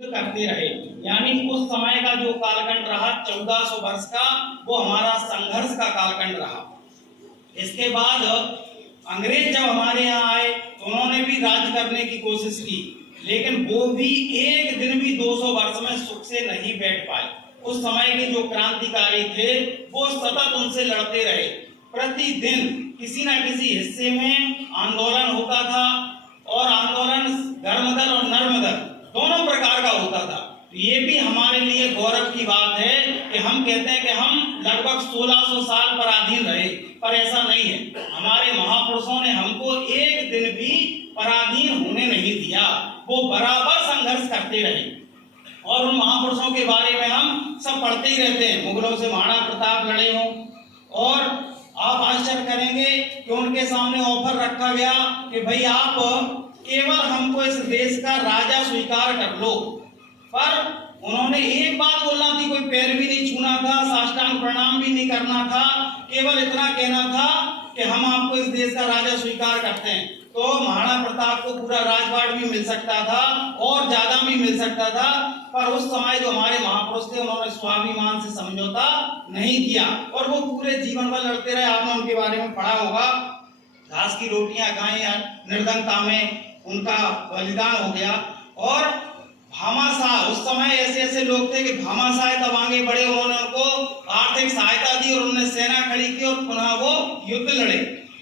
करते रहे। यानी उस समय का जो कालखंड रहा 1400 वर्ष का, वो हमारा संघर्ष का कालखंड रहा। इसके बाद अंग्रेज जब हमारे यहाँ आए तो उन्होंने भी राज करने की कोशिश की, लेकिन वो भी एक दिन भी 200 वर्ष में सुख से नहीं बैठ पाए। उस समय के जो क्रांतिकारी थे वो सतत उनसे लड़ते रहे। प्रतिदिन किसी न किसी हिस्से में आंदोलन होता था, और आंदोलन धर्मदल और नर्मदल दोनों प्रकार का होता था। तो ये भी हमारे लिए गौरव की बात है कि हम कहते हैं कि हम लगभग 1600 साल पराधीन रहे, पर ऐसा नहीं है। हमारे महापुरुषों ने हमको एक दिन भी पराधीन होने नहीं दिया, वो बराबर संघर्ष करते रहे। और उन महापुरुषों के बारे में हम सब पढ़ते ही रहते हैं। मुगलों से महाराणा प्रताप लड़े हों, और आप आश्चर्य करेंगे कि उनके सामने ऑफर रखा गया कि भाई आप केवल हमको इस देश का राजा स्वीकार कर लो, पर उन्होंने एक बात बोलना थी, कोई पैर भी नहीं छूना था, साष्टांग प्रणाम भी नहीं करना था, केवल इतना कहना था कि हम आपको इस देश का राजा स्वीकार करते हैं। तो महाराणा प्रताप को पूरा राजपाट भी मिल सकता था और ज्यादा भी मिल सकता था, पर उस समय जो हमारे महापुरुष थे उन्होंने स्वाभिमान से समझौता नहीं किया, और वो पूरे जीवन भर लड़ते रहे। आपने उनके बारे में पढ़ा होगा, घास की रोटियां खाएं या निर्धनता में उनका बलिदान हो गया। और भामाशाह, उस समय ऐसे ऐसे लोग थे कि भामाशाह तब आगे बढ़े, उन्होंने उनको आर्थिक सहायता दी और उन्होंने सेना खड़ी की और पुनः वो युद्ध लड़े।